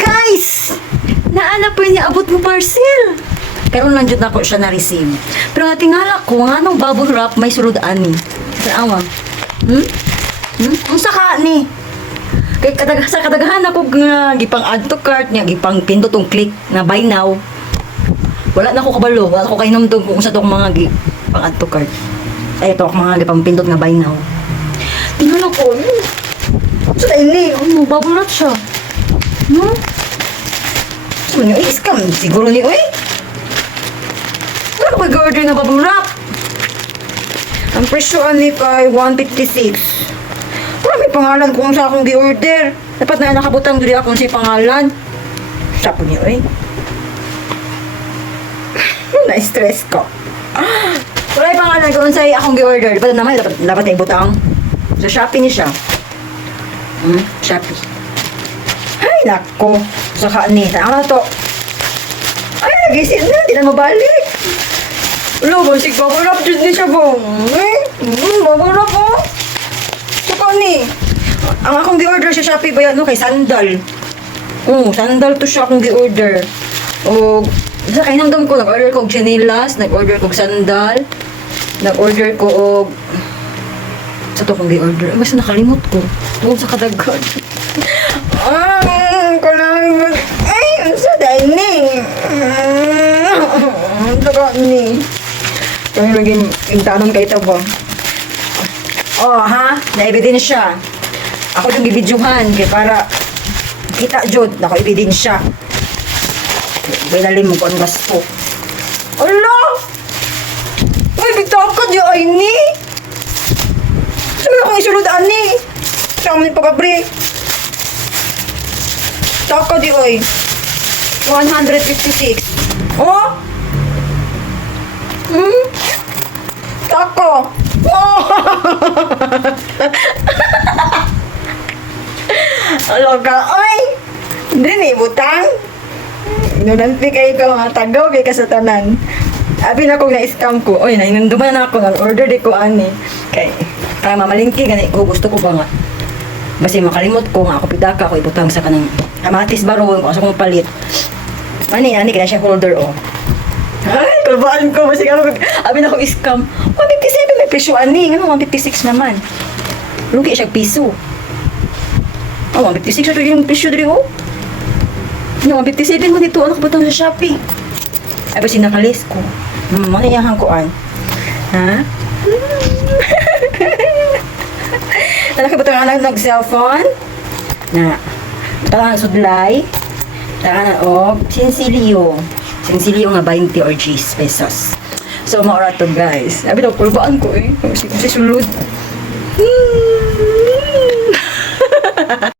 Guys! Naana po niya abot mo parcel. Karon lang jud nako siya na-receive. Pero natingala ko nga nung bubble wrap may sulod ani. Sa Unsa ka ni? Kay sa kadaghan ako nga gipang add to cart nya gipang pindot tong click na buy now. Wala na ako kabalo, wala ako kainom tong kung sa tong mga pang add to cart. Ay ito ako mga gipang pindot nga buy now. Tingnan ko. Sa ini, bubble wrap siya. So, scam siguro ni oy. Wala ko mag-order na bubble wrap. Ang presyo ani kay 156. Wala may pangalan kung sa akong gi-order. Dapat na nakabutang diri akong si pangalan. Sapo niyo eh. Na-stress ko. Wala yung pangalan kung sa akong gi-order. Dapat naman, dapat na ibutang. Sa Shopee ni siya. Shopee. Ay, nako. Saka ni. Ano to? Ay, nagisin na. Di na mabalik. Wala, basig bubble wrap dyan ni siya bong. Bubble wrap oh. Saka ni. Ang akong gi-order sa Shopee ba yan? No? Kay sandal. Sandal to siya akong gi-order. O, sa kainangdam ko, nag-order ko og chinelas, nag-order ko og sandal, nag-order ko og sa to kong gi-order. Mas nakalimot ko. Tungkol sa kadaghan. Kailangan ay, sa dining. Saka ni. Kaya maging intanon kay ito ba? Na-ebidensya. Ako yung bibidyohan kaya para kita jud na ko ebidensya. Bilalim mo ko ang gasto. Ala! Uy, bitaw ka di ay ni! Sabi akong isulod ani! Saan mo ni pagkabri? Taka di ay. 156. Oh! Taka! Oh! Aloka, ay! Hindi ni butang. Nunanti kayo ka mga tagaw kay kasatanan. Abi na kong na-scam ko. Oy, nainunduman na ako. Nag-order di ko ani. Kay, para mamalingki gani ko. Gusto ko ba nga. Basi makalimot ko nga ako pidaka ako ibutang sa kanang kamatis baron ko. Asa kong palit. Ani kaya siya holder oh. Ay, kalbaan ko. Basi ako. Abi na kong scam. 157 may presyo ani. Ano 156 naman. Lugi siya piso. 156 na yung presyo diri oh. 157 mo dito, anak butang sa Shopee. Ay, ba sinakalis ko? Manayahan ko ay. Ha? Anak butang anak nag-cellphone. Na. Butang sudlay. Butang og sinsilyo. Sinsilyo nga 20 or 10 pesos. So, maura to guys. Sabi daw, kulbaan ko eh. Kasi sulod.